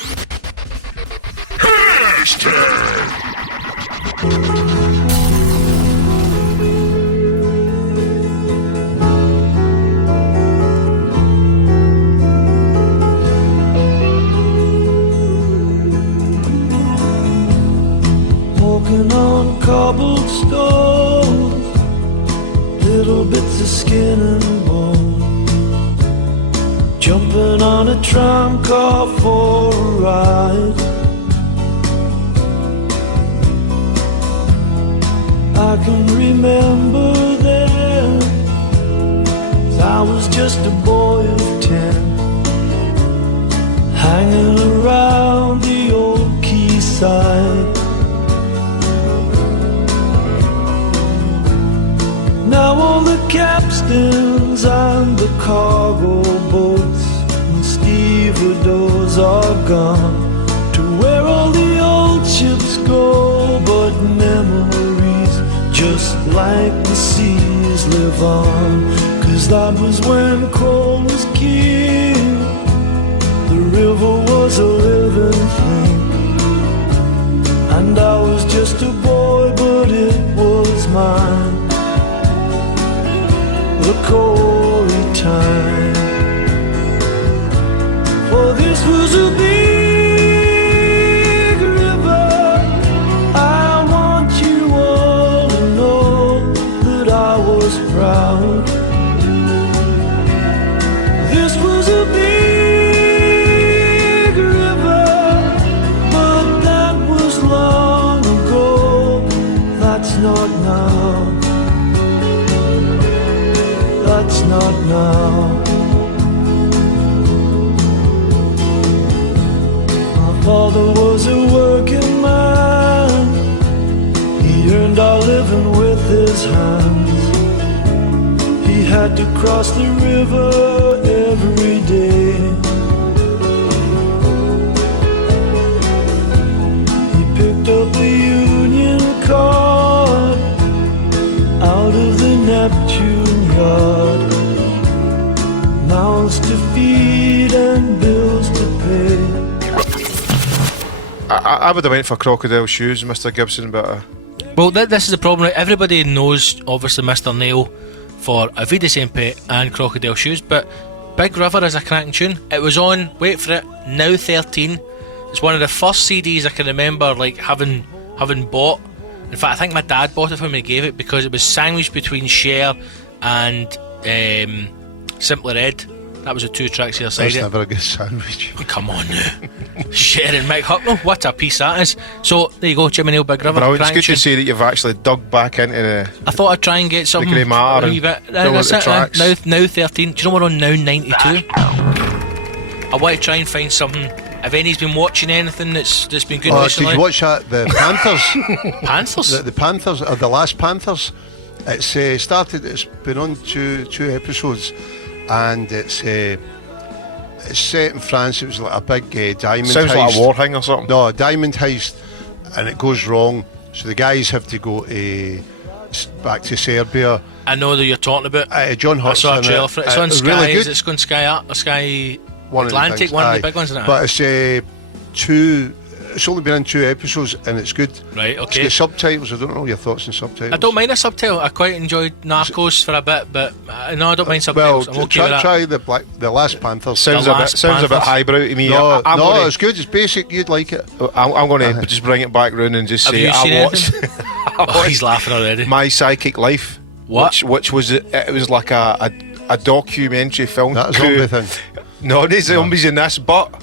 Walking on cobblestones, little bits of skin and bone. Jumping on a tram car for a ride. I can remember then, 'cause I was just a boy of 10, hanging around the old quayside. Now all the capstans and the cargo boats and stevedores are gone to where all the old ships go, but memories just like the seas live on. 'Cause that was when coal was king, the river was a living thing, and I was just a boy, but it was mine. The Corey time, for this was a big river. I want you all to know that I was proud. This was a big river, but that was long ago. That's not now. That's not now. My father was a working man. He earned our living with his hands. He had to cross the river every day. He picked up a Union card out of the Neptune yard. Mouths to feed and bills to pay. I would have went for Crocodile Shoes, Mr. Gibson, but Well, this is the problem, right? Everybody knows, obviously, Mr. Nail for A Vida Sempre and Crocodile Shoes, but Big River is a cracking tune. It was on, wait for it, Now 13. It's one of the first CDs I can remember like having bought. In fact, I think my dad bought it for me and gave it because it was sandwiched between Cher and Simply Red. That was the two tracks here side That's it. never a good sandwich. Come on now. Cher and Mick Hucknall, what a piece that is. So there you go, Jimmy Nail, Big River. Brilliant. It's cracking good to tune. see that you've actually dug back into the. I thought I'd try and get something Grey Matter a wee bit. and fill That's out it, the tracks. now 13. Do you know we're on now 92? I want to try and find something. Have any's been watching anything that's been good Did recently? you watch that? The Panthers? Panthers? The Panthers, or the last Panthers. It's started. It's been on two episodes, and it's set in France. It was like a big diamond Sounds heist. like a war thing or something. No, a diamond heist, and it goes wrong. So the guys have to go back to Serbia. I know that you're talking about. John I Hurt's saw a in trailer it. for it. It's on Sky. Really Is good. it on Sky Art or Sky One of the Atlantic? things, One of the aye. big ones, isn't it? But it's two. It's only been in 2 episodes, and it's good. Right, It's okay. got subtitles. I don't know your thoughts on subtitles. I don't mind a subtitle. I quite enjoyed Narcos for a bit, but no, I don't mind subtitles. I'm okay with that. try the last Panthers. Sounds The a bit Last sounds a bit Panthers. highbrow to me. No, I'm no, gonna, it's good. It's basic. You'd like it. I'm going to just bring it back round and just Have say you seen I watched, Oh, he's laughing already. My Psychic Life. What? Which was it was like a documentary film. That crew. zombie thing. No, there's zombies in this, but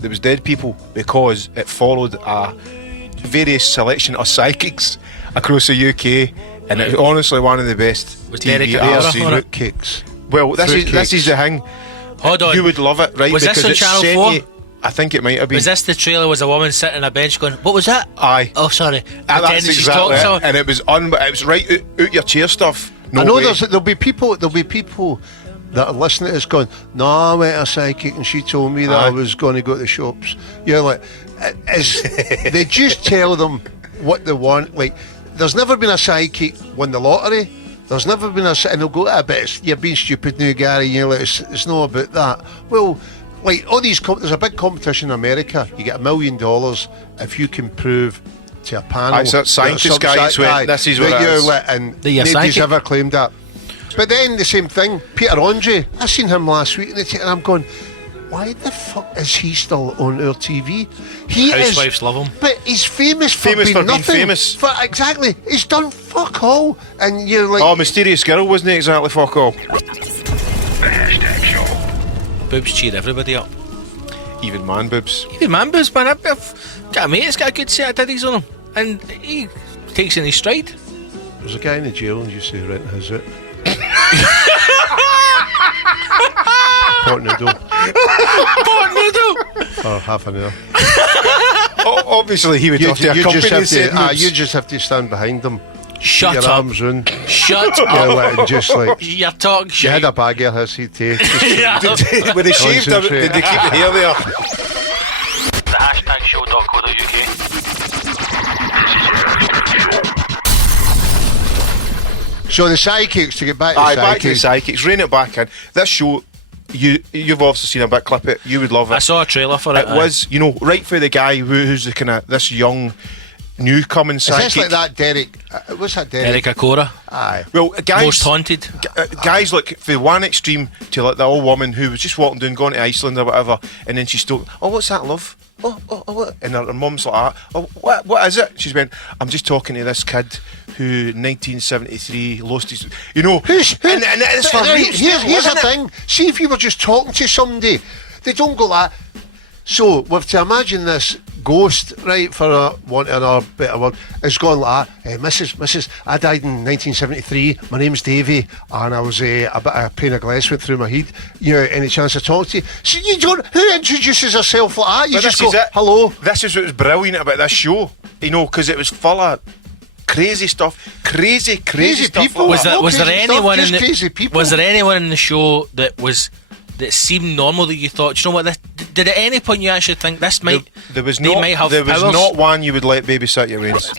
there was dead people because it followed a various selection of psychics across the UK, and it was honestly one of the best Was Derek TV Attenborough I've on seen. it? Fruit cakes. Well, this Fruitcakes. is the thing. Hold on. You would love it, right? Was this because on it's Channel sent 4? you- I think it might have been. Was this the trailer? Was a woman sitting on a bench going, "What was that?" Aye. Oh, sorry. Ah, Pretending that's she's exactly talking it. to someone. And it was right out your chair stuff. No I know way. there'll be people that are listening to this going, "No, I went to a psychic and she told me that I Aye. was going to go to the shops." You're like, they just tell them what they want. Like, there's never been a psychic win the lottery. There's never been and they'll go, "I bet you're being stupid now, Gary." And you're like, it's not about that. Well, like all these, there's a big competition in America. You get $1 million if you can prove to a panel. Aye, so scientist guys went, "This is what that it you're is." and That you're nobody's psychic. ever claimed that. But then the same thing, Peter Andre. I seen him last week, and I'm going, why the fuck is he still on our TV? He Housewives is, love him. but he's famous for Famous being for being nothing. famous. Exactly, he's done fuck all, and you're like, Oh, Mysterious Girl wasn't exactly fuck all. The HashTag Show. Boobs cheer everybody up. Even man boobs. Even man boobs, man. I've got a mate that's got a good set of titties on him, and he takes it in his stride. there's a guy in the jail, and you say rent his it. Pot noodle Pot noodle. for half an hour. Obviously, he would You, have to you accompany just have said to, moves. you just have to stand behind them. Shut Your up. arms round. Shut You're up. like, and just like You're talking you shit. had a bag of his, he'd take. Yeah. When they shaved him, did they keep the hair there? The hashtagshow.co.uk. So the psychics, to get back to Aye, the back to the psychics. psychics. Rein it back in. This show, you've obviously seen a bit clip it. You would love it. I saw a trailer for it. It was, right for the guy who's the kind of this young, new coming Is psychic. this like that Derek? What's that Derek? Eric Acora. Aye. Well, guys, Most haunted. guys like from one extreme to like the old woman who was just walking down, going to Iceland or whatever, and then she stood, "Oh, what's that, love? Oh, what?" And her mum's like, "Oh, what is it?" She's went, "I'm just talking to this kid who in 1973 lost his, Who's, who, and it's for but real, here's the isn't it? thing. See, if you were just talking to somebody, they don't go like. So we have to imagine this ghost, right, for want of a better word, is going like, hey, Mrs. I died in 1973. My name's Davy, and I was a bit of pain of glass went through my head. Any chance to talk to you? So you don't. Who introduces herself like that? You But just this go, is it. hello. This is what was brilliant about this show, because it was full of crazy stuff, crazy stuff. people. like that. Was there crazy stuff, anyone just in the crazy people. Was there anyone in the show that seemed normal that you thought, you know what? Did at any point you actually think this might? There was they not. might have There was powers? not one you would let babysit your reins.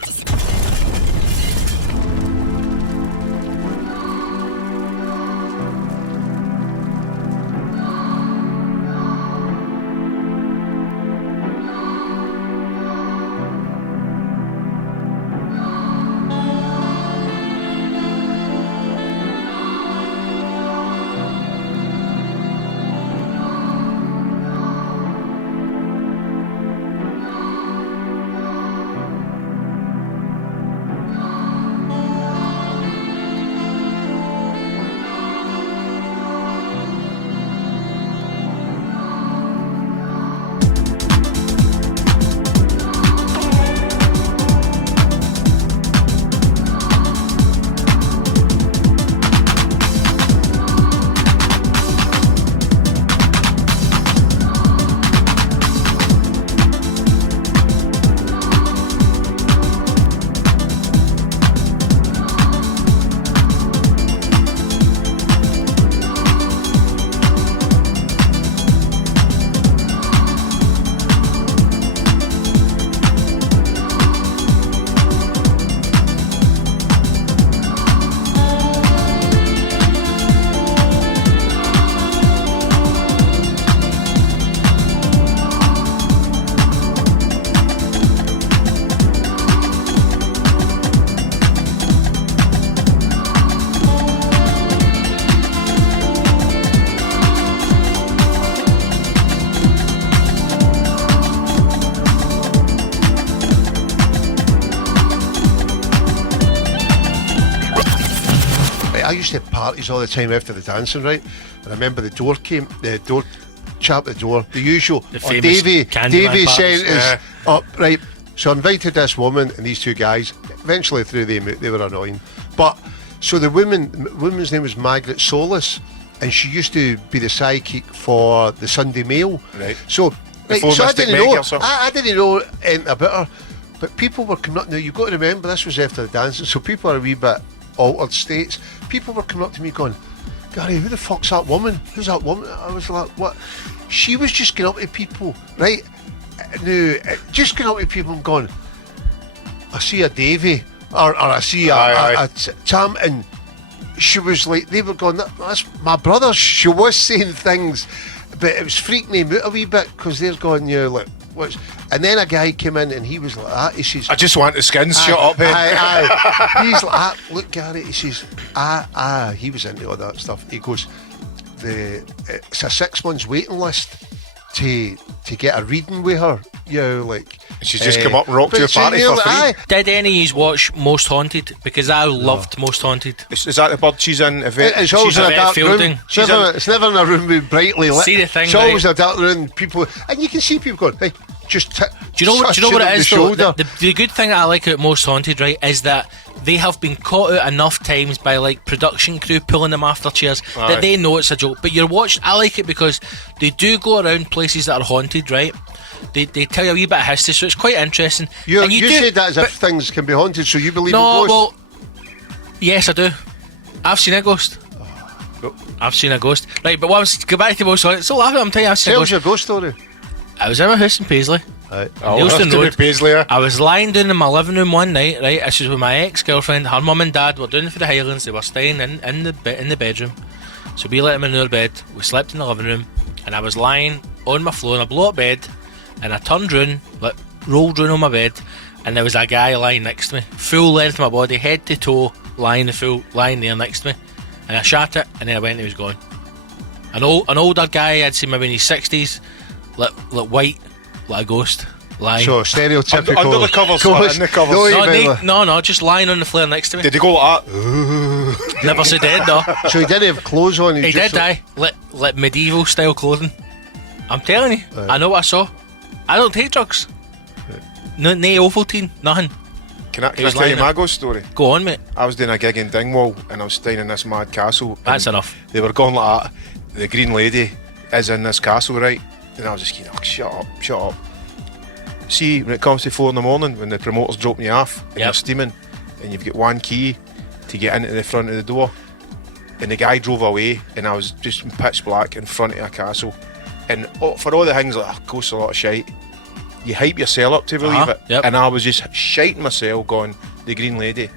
I used to have parties all the time after the dancing, right? And I remember the door chap at the door, the usual. The Or famous Davey Candyman sent parties. us up, right? So I invited this woman and these two guys. Eventually threw them out. They were annoying. But so the woman's name was Margaret Solis, and she used to be the psychic for the Sunday Mail. Right. So, Before so I Mystic didn't Meg know. or something. I didn't know anything about her. But people were coming up. Now you've got to remember, this was after the dancing, so people are a wee bit altered states. People were coming up to me going, "Gary, who the fuck's that woman? Who's that woman?" I was like, "What?" She was just going up to people, right? No, just going up to people and going, "I see a Davy," or I see a Tam, and she was like, they were going, "That's my brother." She was saying things, but it was freaking them out a wee bit because they're going, "Yeah, like what's?" And then a guy came in and he was like that. He says, I just want the skins. Shut up, eh? He's like, "Look, Gary," he says, he was into all that stuff. He goes, it's a 6 months waiting list to get a reading with her. You know, like She's just come up and rocked your party for free. Did any of you watch Most Haunted? Because I loved Most Haunted. Is that the bird she's in? It's always in a Yvette dark Fielding. room. It's never in a room with brightly lit. See the thing, it's always right? a dark room. People, and you can see people going, "Hey, just." Do you know what it is though? Shoulder. The good thing that I like about Most Haunted, right, is that they have been caught out enough times by like production crew pulling them off their chairs that they know it's a joke. But you're watched. I like it because they do go around places that are haunted, right? They tell you a wee bit of history, so it's quite interesting. You And said that as if things can be haunted, so you believe in no, ghosts? well, yes, I do. I've seen a ghost. I've seen a ghost. Right, but what I was go back to Most Haunted. So I'm telling you, I've seen a Tell ghost. us your ghost story. I was in my house in Paisley. Right. Neilston Road. Paisley. I was lying down in my living room one night, right? This was with my ex-girlfriend. Her mum and dad were down for the Highlands. They were staying in the bedroom. So we let them in our bed. We slept in the living room, and I was lying on my floor in a blow-up bed, and I turned round, like rolled round on my bed, and there was a guy lying next to me, full length of my body, head to toe, lying there next to me, and I shot it, and then I went and he was gone. An older guy, I'd say maybe in his 60s, like white, like a ghost, lying. So stereotypical. Under the covers, ghost. in the covers. No, just lying on the floor next to me. Did he go like that? Never say dead though. So he didn't have clothes on. He did die, like medieval style clothing. I'm telling you, I know what I saw. I don't take drugs. No Ovaltine, nothing. Can I was tell you lying my there. ghost story? Go on, mate. I was doing a gig in Dingwall and I was staying in this mad castle. and That's enough. They were going like that. The Green Lady is in this castle, right? And I was just going, shut up. See, when it comes to 4 a.m, when the promoters drop you off and you're steaming and you've got one key to get into the front of the door, and the guy drove away and I was just in pitch black in front of a castle, and for all the things like, ghosts a lot of shite, you hype yourself up to believe it. Yep. And I was just shiting myself going, the Green Lady.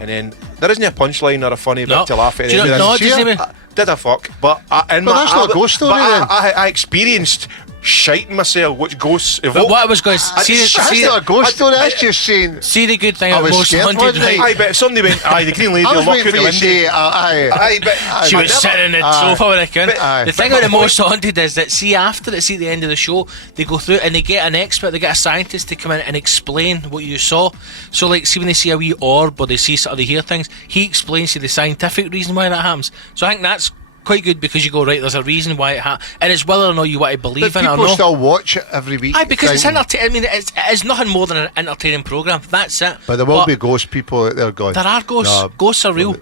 And then there isn't a punchline or a funny bit to laugh at. Do you the end know, of no, this. doesn't he? Did I fuck? But that's not a ghost story, then. I experienced shiting myself, which ghosts evoke. But what I was going to That's not a ghost story. That's just saying. see the good thing I about was Most scared, Haunted, wasn't I? right? Aye, but if somebody went, the Green Lady I will was look waiting out for the you to window. say, Aye, but She was sitting in the sofa with a cunt. But- The thing about the Most Haunted is that at the end of the show, they go through and they get an expert, they get a scientist to come in and explain what you saw. So like, see when they see a wee orb or they see sort of they hear things, he explains to you the scientific reason why that happens. So I think that's quite good because you go, right, there's a reason why it happens, and it's whether or not you want to believe but in it or people not. still watch it every week. Aye, because it's thinking- entertaining. I mean, it is nothing more than an entertaining programme. That's it. But there will be ghost people out there going. There are ghosts. "No, Ghosts are real.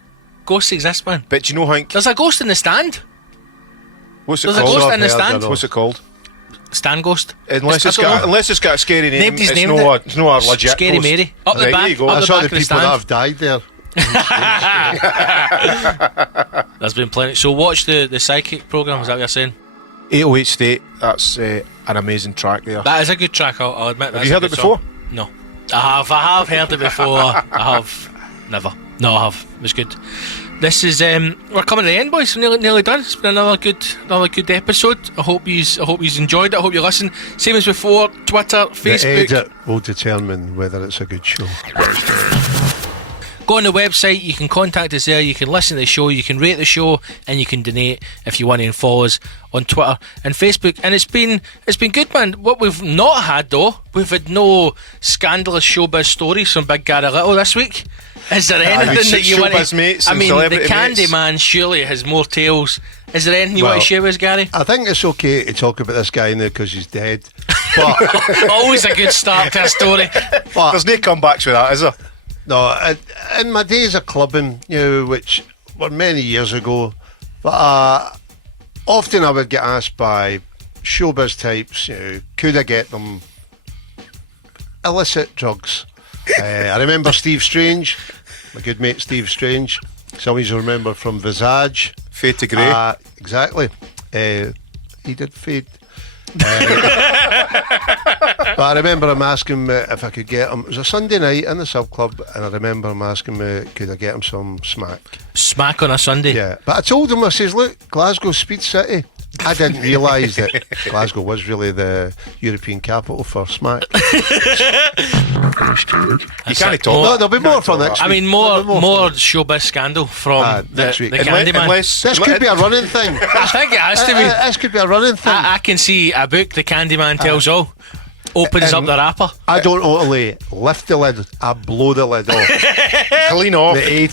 Ghosts exist, man. But do you know, Hank, There's a ghost in the stand. what's it There's a called? ghost in the I've heard, I stand. know. What's it called? Stand ghost. Unless I it's don't know. got a scary name, Nobody's it's named no it. it's no a legit Scary ghost. Mary. Up the Right, back. there you go. Up I the saw back the of the people that stand. have died there. There's been plenty. So watch the psychic programme. Is that what you're saying? 808 State. That's an amazing track there. That is a good track. I'll admit. Have you heard it before? No, I have heard it before. I have never. No, I have. It was good. This is we're coming to the end, boys. We're nearly done. It's been another good episode. I hope you enjoyed it. I hope you listen. Same as before. Twitter, The Facebook. edit will determine whether it's a good show. Go Go on the website, you can contact us there, you can listen to the show, you can rate the show, and you can donate if you want to, and follow us on Twitter and Facebook. And it's been good, man. What we've not had, though, we've had no scandalous showbiz stories from Big Gary Little this week. Is there anything that you want showbiz to... mates I and mean, celebrity the Candy mates. Man surely has more tales. Is there anything you want Well, to share with us, Gary? I think it's okay to talk about this guy now because he's dead. But, Always a good start to a story. but There's no comebacks with that, is there? no, in my days of clubbing, which were many years ago, but often I would get asked by showbiz types, could I get them illicit drugs? I remember Steve Strange, my good mate Steve Strange. Some of you remember from Visage. Fade to grey. Exactly. He did fade. But I remember him asking me if I could get him. It was a Sunday night in the sub club, and I remember him asking me, could I get him some smack? Smack on a Sunday. Yeah, but I told him, I says, look, Glasgow's Speed City. I didn't realise that Glasgow was really the European capital for smack. You can't talk. No, there'll be more for next week. I mean, more showbiz scandal from the next week. Candyman. This could be a running thing. I think it has to be. This could be a running thing. I can see a book, The Candyman Tells All, opens up the wrapper. I don't totally lift the lid, I blow the lid off. Clean off. The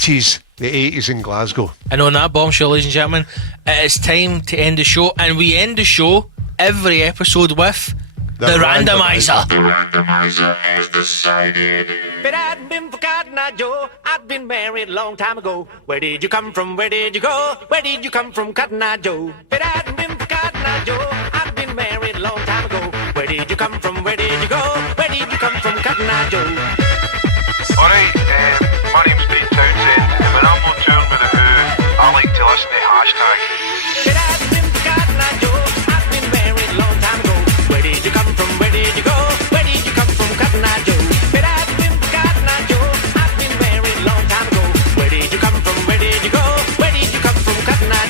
80s in Glasgow. And on that bombshell, ladies and gentlemen, it is time to end the show. And we end the show every episode with the randomiser. Randomiser has decided. But I'd been forgotten, now, Joe. I'd been married a long time ago. Where did you come from? Where did you go? Where did you come from, Cotton Eye Joe? But I'd been forgotten, now, Joe. I'd been married a long time ago. Where did you come from? Where did you go? Where did you come from, Cotton Eye Joe? Alright, my name's Pete Townsend, and when I'm on tour with The Who, I like to listen to HashTag. But I'd been forgotten, now, Joe. I'd been married a long time ago. Where did you come from? Where did you go? Where did you come from, Cotton Eye Joe? But I'd been forgotten, now, Joe. I'd been married a long time ago. Where did you come from? Where did you go? Where did you come from, Cotton Eye Joe?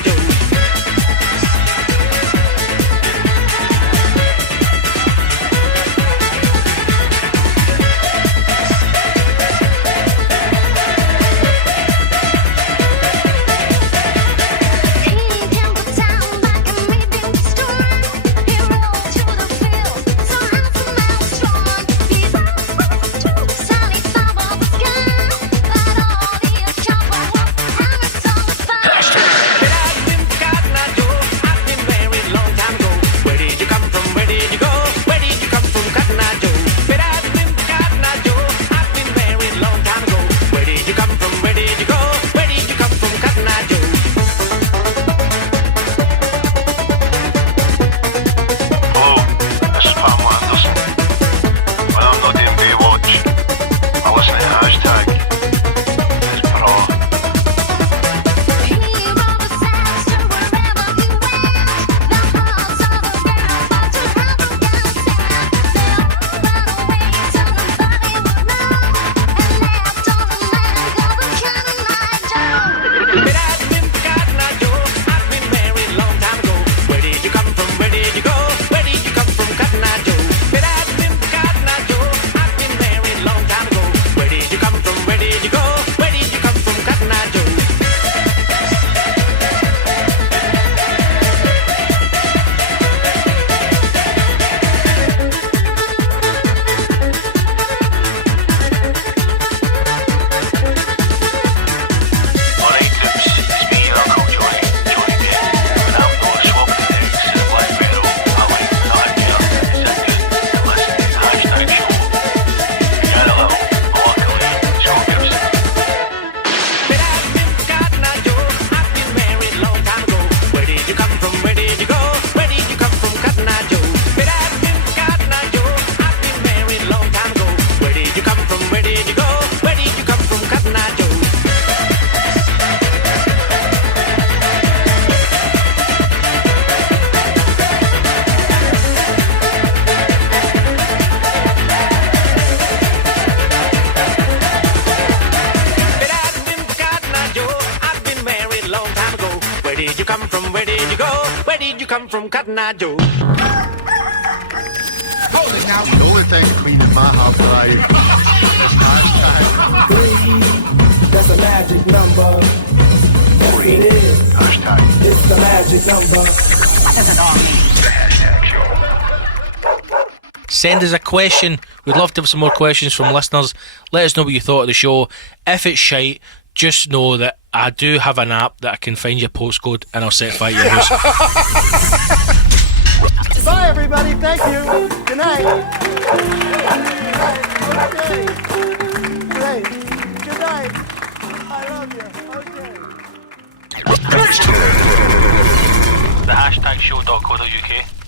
Hello, this is Pamela Anderson. When I'm not doing Baywatch, I listen to HashTag. It's pro. But I'd been forgotten, now, Joe. I'd been married a long time ago. Where did you come from? Where did you go? Where did you come from, Cotton Eye Joe? But I'd been forgotten, now, Joe. I'd been married a long time ago. Where did you come from? Where did you go? Where did you come from, Cotton Eye Joe? Alright, troops, it's me, your Uncle Johnny, Johnny B. When I'm not swapping eggs in a black barrel, I like nothing here. Sit down and listen to the HashTag show. Get a little, luckily, Scott Gibson. But I'd been forgotten, now, Joe. I'd been married a long time ago. Where did you come from? Where did you go? Where did you come from, Cotton Eye Joe? But I'd been forgotten, now, Joe. I'd been married a long time ago. Where did you come from? Where did you go? Where did you come from, Cotton Eye Joe? But I'd been forgotten, now, Joe. I'd been married a long time ago. Where did you come from? Where did you go? Where did you come from, Cotton Eye Joe? The only thing that means in my half drive is HashTag. That's a magic number. Yes, it is. Hashtag. It's the magic number. The hashtag show. Send us a question. We'd love to have some more questions from listeners. Let us know what you thought of the show. If it's shite, just know that I do have an app that I can find your postcode and I'll set fire to your house. Bye, everybody. Thank you. Good night. Okay. Great. Good night. I love you. Okay. The hashtagshow.co.uk.